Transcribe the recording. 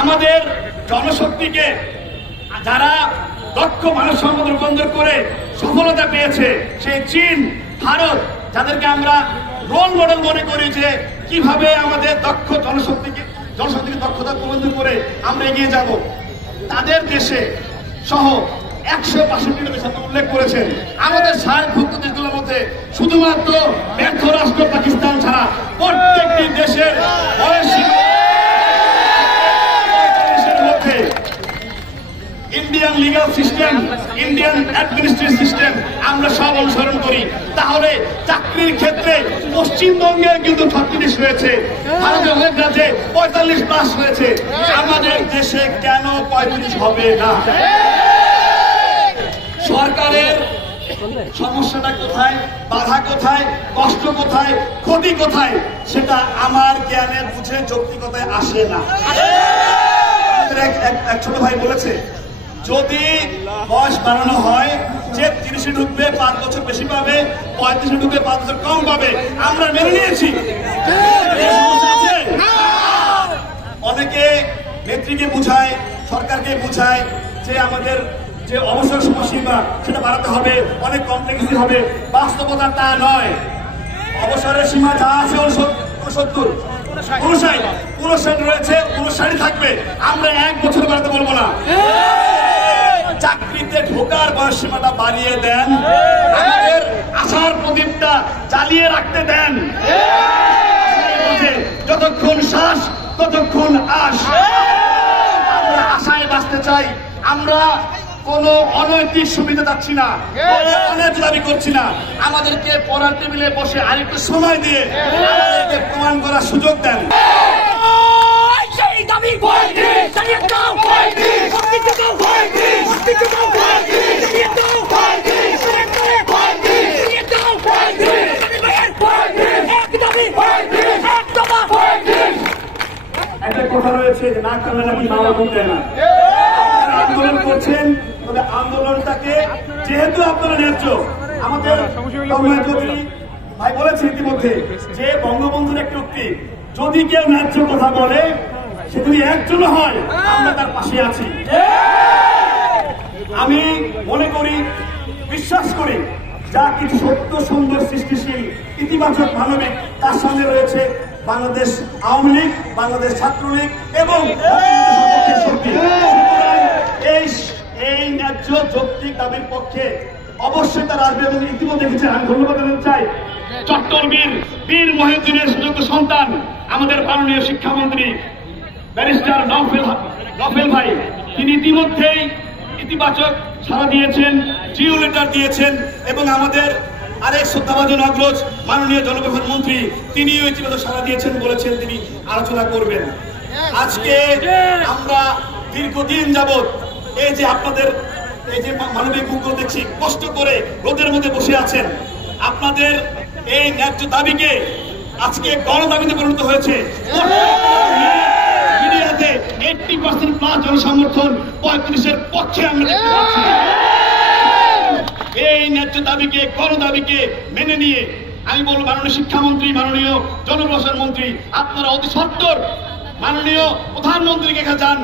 আমাদের জনশক্তিকে যারা দক্ষ মানব সম্পদ রূপান্তর করে সফলতা পেয়েছে, সেই চীন, ভারত, যাদেরকে আমরা রোল মডেল মনে করি যে কিভাবে আমাদের দক্ষ জনশক্তিকে দক্ষতা রূপান্তর করে আমরা এগিয়ে যাব, তাদের দেশে সহ 165টা দেশ আপনি উল্লেখ করেছেন। আমাদের সার্কভুক্ত দেশগুলোর মধ্যে শুধুমাত্র ব্যর্থ রাষ্ট্র পাকিস্তান ছাড়া প্রত্যেকটি দেশের মধ্যে Indian legal system, Indian administrative system আমরা সব অনুসরণ করি। তাহলে চাকরির ক্ষেত্রে পশ্চিমবঙ্গে কিন্তু 36 রয়েছে, ভারতের অনেক রাজ্যে 45+ রয়েছে। আমাদের দেশে কেন 35 হবে না? সরকারের সমস্যাটা কোথায়, বাধা কোথায়, কষ্ট কোথায়, ক্ষতি কোথায়, সেটা আমার জ্ঞানে বুঝে যৌক্তিকতায় আসে না। এক ছোট ভাই বলেছে, যদি বয়স বাড়ানো হয়, যে 30-এ ঢুকবে 5 বছর বেশি পাবে, 35-এ ঢুকবে 5 বছর কম পাবে। আমরা মেনে নিয়েছি। অনেকে নেত্রীকে বুঝায়, সরকারকে বুঝায় যে আমাদের যে অবসর সময়সীমা সেটা বাড়াতে হবে, অনেক কমপ্লেক্সি হবে। বাস্তবতা তা নয়। অবসরের সীমা যা আছে 69, 59 রয়েছে, 59 থাকবে। আমরা 1 বছর বাড়াতে বলবো না। চাকরিতে ঢোকার বয়স সীমাটা বাড়িয়ে দেন, আমাদের আশার প্রদীপটা জ্বালিয়ে রাখতে দেন। যতক্ষণ শ্বাস ততক্ষণ আশ। আমরা আশায় বাঁচতে চাই। আমরা কোন অনৈতিক সুবিধা চাচ্ছি না, অনৈতিক দাবি করছি না। আমাদেরকে পড়ার টেবিলে বসে আরেকটু সময় দিয়ে আমাদেরকে প্রমাণ করার সুযোগ দেন। একটা কথা রয়েছে যে না করলে নাকি মামলা করতে না। আন্দোলন করছেন, তবে আন্দোলনটাকে যেহেতু আপনারা ন্যায্য, আমাদের ভাই বলেছে ইতিমধ্যে যে বঙ্গবন্ধুর একটি উক্তি, যদি কেউ ন্যায্য কথা বলে সে যদি একজন হয়, আমরা তার পাশে আছি। আমি মনে করি, বিশ্বাস করি, যা কিছু সত্য, সুন্দর, সৃষ্টিশীল, ইতিবাচক, মানবিক, তার সঙ্গে রয়েছে বাংলাদেশ আওয়ামী লীগ, বাংলাদেশ ছাত্রলীগ এবং এই ন্যায্য যৌক্তিক দাবির পক্ষে অবশ্যই তারা আসবে। এবং ইতিমধ্যে দেখেছে, আমি ধন্যবাদ জানাতে চাই চট্টগ্রামের বীর মহিউদ্দিনের সুযোগ্য সন্তান আমাদের মাননীয় শিক্ষামন্ত্রী ব্যারিস্টার নফেল ভাই। তিনি ইতিমধ্যেই ইতিবাচক সাড়া দিয়েছেন, জিও লেটার দিয়েছেন এবং আমাদের আরেক শ্রদ্ধাভাজন অগ্রজ মাননীয় জনপ্রশাসন মন্ত্রী তিনিও ইতিবাচক সাড়া দিয়েছেন, বলেছেন তিনি আলোচনা করবেন। আজকে আমরা দীর্ঘদিন যাবৎ এই যে আপনাদের এই যে মানবিক মুখগুলো দেখছি, কষ্ট করে রোদের মধ্যে বসে আছেন, আপনাদের এই ন্যায্য দাবিকে আজকে গণদাবিতে পরিণত হয়েছে। মিডিয়াতে 80% জনসমর্থন, 35-এর পক্ষে আমরা দেখতে পাচ্ছি। এই ন্যায্য দাবিকে, গণদাবিকে মেনে নিয়ে আমি বলবো, মাননীয় শিক্ষামন্ত্রী, মাননীয় জনপ্রশাসন মন্ত্রী, আপনারা অতি সত্বর মাননীয় প্রধানমন্ত্রীকে যান,